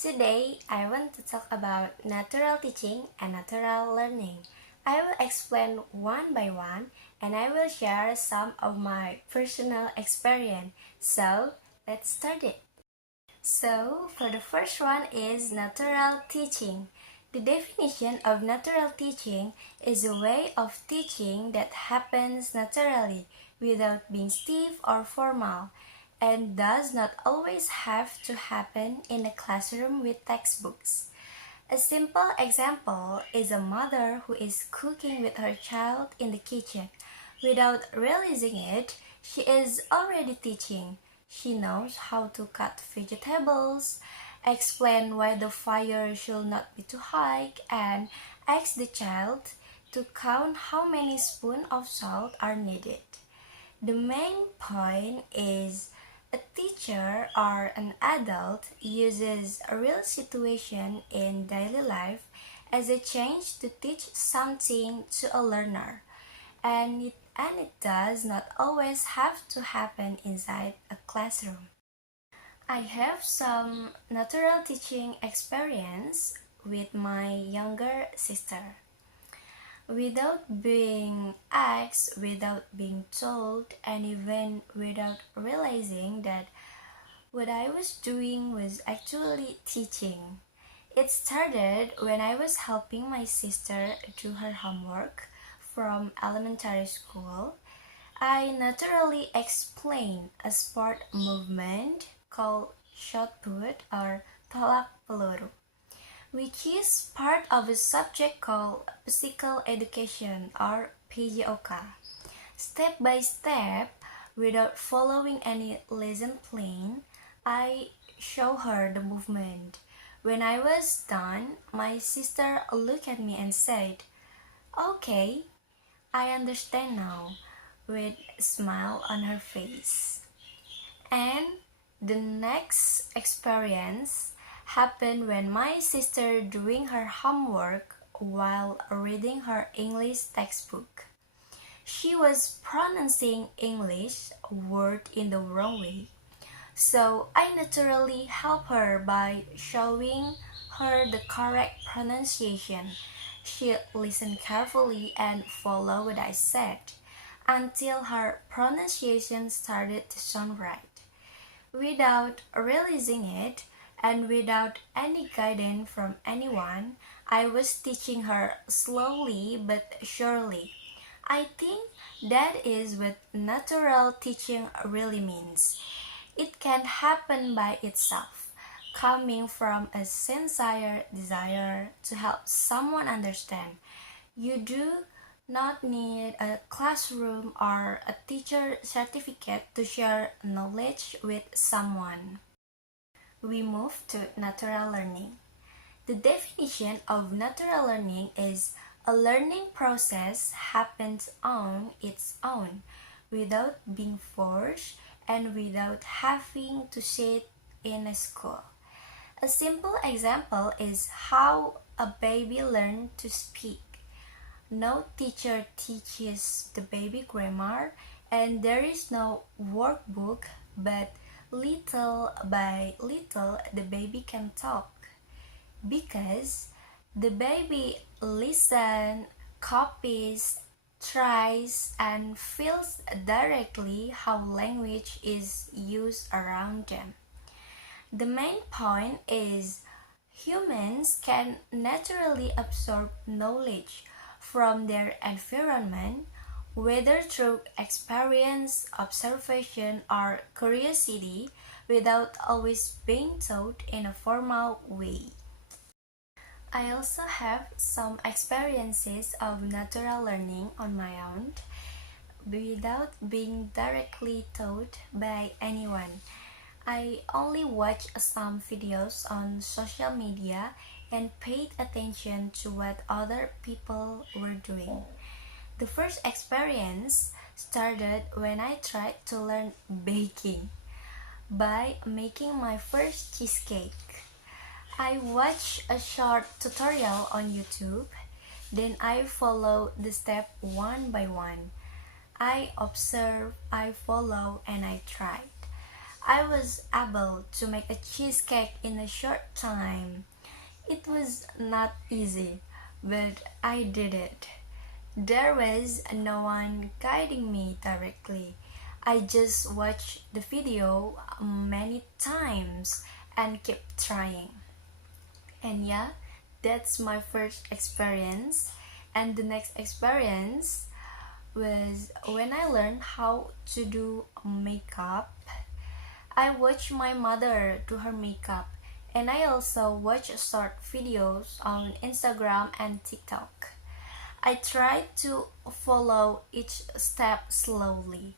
Today, I want to talk about natural teaching and natural learning. I will explain one by one and I will share some of my personal experience. So, let's start it. So, for the first one is natural teaching. The definition of natural teaching is a way of teaching that happens naturally without being stiff or formal and does not always have to happen in a classroom with textbooks. A simple example is a mother who is cooking with her child in the kitchen. Without realizing it, she is already teaching. She knows how to cut vegetables, explain why the fire should not be too high, and ask the child to count how many spoons of salt are needed. The main point is a teacher or an adult uses a real situation in daily life as a change to teach something to a learner, and it does not always have to happen inside a classroom. I have some natural teaching experience with my younger sister. Without being asked, without being told, and even without realizing that what I was doing was actually teaching. It started when I was helping my sister do her homework from elementary school. I naturally explained a sport movement called shot put or tolak peluru, which is part of a subject called physical education or PJOK. Step by step, without following any lesson plan, I show her the movement. When I was done, my sister looked at me and said, "Okay, I understand now," with a smile on her face. And the next experience happened when my sister doing her homework while reading her English textbook. She was pronouncing English word in the wrong way. So I naturally help her by showing her the correct pronunciation. She listened carefully and followed what I said until her pronunciation started to sound right. Without realizing it and without any guidance from anyone, I was teaching her slowly but surely. I think that is what natural teaching really means. It can happen by itself, coming from a sincere desire to help someone understand. You do not need a classroom or a teacher certificate to share knowledge with someone. We move to natural learning. The definition of natural learning is a learning process happens on its own without being forced and without having to sit in a school. A simple example is how a baby learns to speak. No teacher teaches the baby grammar, and there is no workbook, but little by little the baby can talk because the baby listens, copies, tries, and feels directly how language is used around them. The main point is humans can naturally absorb knowledge from their environment, whether through experience, observation, or curiosity, without always being taught in a formal way. I also have some experiences of natural learning on my own without being directly taught by anyone. I only watched some videos on social media and paid attention to what other people were doing. The first experience started when I tried to learn baking by making my first cheesecake. I watched a short tutorial on YouTube, then I followed the step one by one. I observed, I followed, and I tried. I was able to make a cheesecake in a short time. It was not easy, but I did it. There was no one guiding me directly. I just watched the video many times and kept trying. And yeah, that's my first experience. And the next experience was when I learned how to do makeup. I watched my mother do her makeup, and I also watch short videos on Instagram and TikTok. I tried to follow each step slowly.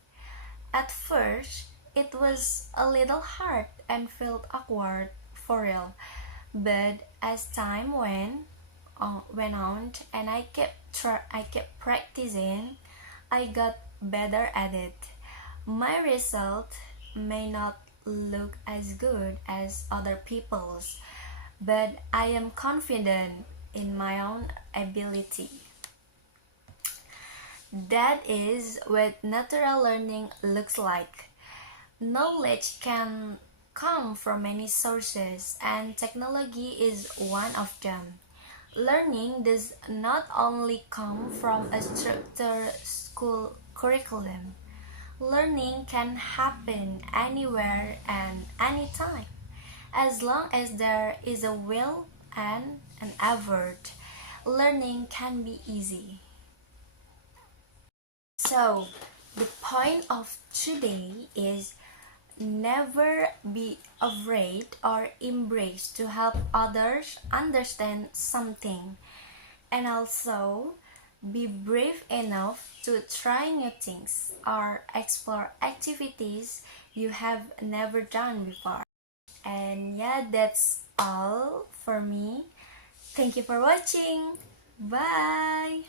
At first, it was a little hard and felt awkward for real, but as time went on and I kept practicing, I got better at it. My result may not look as good as other people's, but I am confident in my own ability. That is what natural learning looks like. Knowledge can come from many sources, and technology is one of them. Learning does not only come from a structured school curriculum. Learning can happen anywhere and anytime. As long as there is a will and an effort, learning can be easy. So, the point of today is never be afraid or embrace to help others understand something, and also be brave enough to try new things or explore activities you have never done before. And yeah, that's all for me. Thank you for watching. Bye.